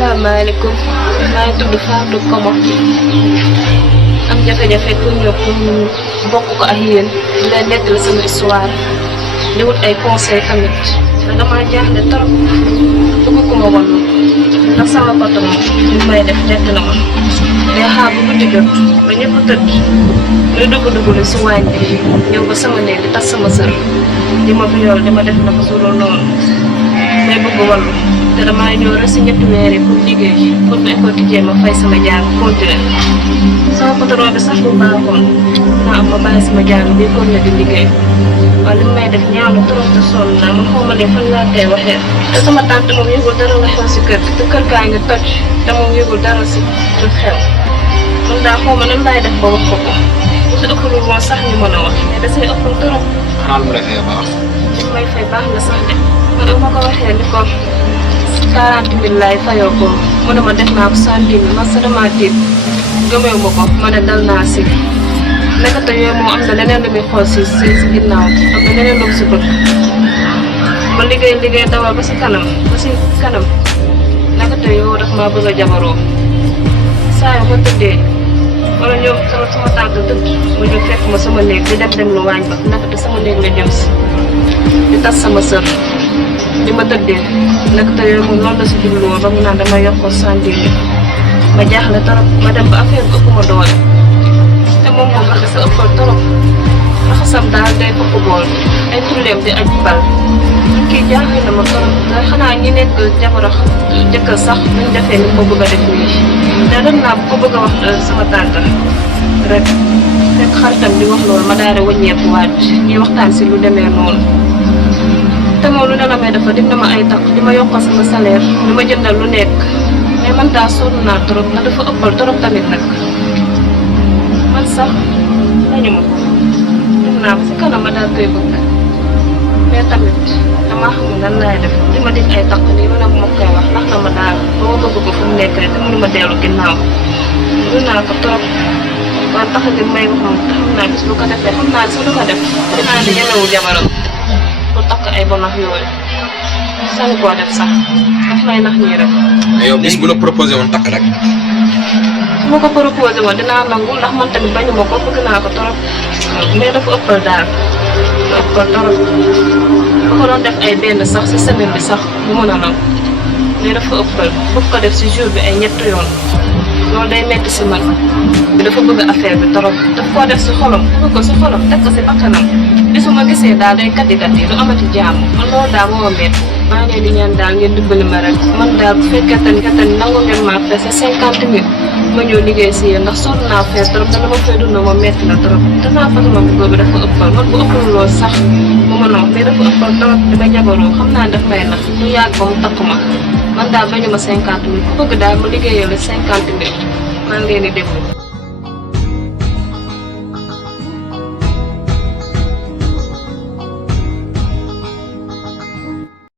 Assalamualaikum. Maa ngi tudd Fatou Komo am jafe-jafe pour ñëw pour bokk ko ak yéen di leen nettali sama histoire di wut ay conseil tamit te dama jaaxle trop bëgg ko ma wallu ndax sama patron li may def nekk na ma day xaar bu guddi jot ba ñëpp tëdd muy dugg si waañ bi ñëw ba sama néeg di tas sama sër di ma viol di ma def na ko su dul noonu may bëgg wallu te damaa ñëw rek si ñetti weer yi pour liggéey pour bu école tijjee ma fay sama jaar continuer sama patron bi sax bu baaxoon naa am ma bàyyi sama jaar bi continuer di liggéey waaye li may def ñaaw na trop te sonn naa man xaw ma ne fan laa koy waxee te sama tante moom yëgul dara la xew si kër te kër gaa ngi toj te moom yëgul dara si lu xew man daa xaw ma nan laay def ba wax ko ko bu si ëppalul woon sax ñu mën a wax mais da say ëppal trop. xanaa lu mu lay fay baax. li may fay baax na sax de man ma ko waxee ni ko 40 000 laay fayoo ko mu ne ma def naa ko 70 000 man sa dama tiit gëmeewu ma ko ma ne dal naa si nekkate yooyu moom am na leneen lu muy xool si ginnaaw am na leneen lu mu si bëgg ma liggéey dawal ba si kanam nekkate yoo daf maa bëgg a jabaroo saa yu ma tëddee wala ñoom sama tante tëdd mu ñëw fekk ma sama néeg di dem lu waañ ba nekkate sama néeg la jëm si di tas sama sër di ma tëddee nekkate yooyu moom loolu la si jubluwoo ba mu naan damay yokk ko 70 000 ma jaaxle trop ma dem ba affaire bi ëpp ma doole te moom wax sa ëppal trop raxasam daal day fokk bool ay tulleem di aj bal kii jaaxle na ma trop nga xanaa ñi nekk jabarax jëkkër sax buñ defee ni ko bëgg a def nii te dem naa bu ko bëgg a wax sama tante rek fekk xaritam di wax loolu ma daal di wëññeeku waat ñuy waxtaan si lu demee noonu te moom lu ne la may dafa dim na ma ay takk di ma yokkal sama salaire di ma jëndal lu nekk mais man daa sonn naa trop ndax dafa ëppal trop tamit nag man sax nañu ma ko dem naa ba si kanam ma daal koy bëgg mais tamit damaa xamul nan laay def li ma dig ay takk nii wala bu ma koy wax ndax na ma daal ba ma bëgg ko fu mu nekk rek te mënu ma dellu ginnaaw lu naa ko trop waaye tax gi may wax moom te xam naa bis bu ko defee xam naa su lu ko def dinaa di ñemewu jabaram pour takk ay bonax yooyu sañ koo def sax daf may nax nii rek. mais yow bis bu la proposé woon takk rek. su ma ko proposé woon dinaa nangu ndax man tamit bañu ma ko bëgg naa ko trop mais dafa ëppal daal dafa ëppal trop bu ko doon def ay benn sax si semaine bi sax bu mën a nangu mais dafa ëppal bëgg ko def si jour bi ay ñetti yoon loolu day metti si man bi dafa bëgg affaire bi trop daf koo def si xolam bëgg ko si xolam teg ko si bakkanam bi su ma gisee daal day kati du amati jàmm man loolu daal moo ma metti maa ngi leen di ñaan daal ngeen dimbali ma rek man daal bu fekkee ni nangu ngeen maa fay sa 50 000 ma ñëw liggéey si yéen ndax sonn naa fee trop te dama fay dund ma metti na trop te naa patron bi boobu dafa ëppal man bu ëppal lool sax mu mën a wax mais dafa ëppal trop dama jabaroo xam naa daf may nax lu yàgg ba mu takk ma man daal bañu ma 50 000 ku bëgg daal ma liggéeyal la 50 000 maa ngi leen di déglu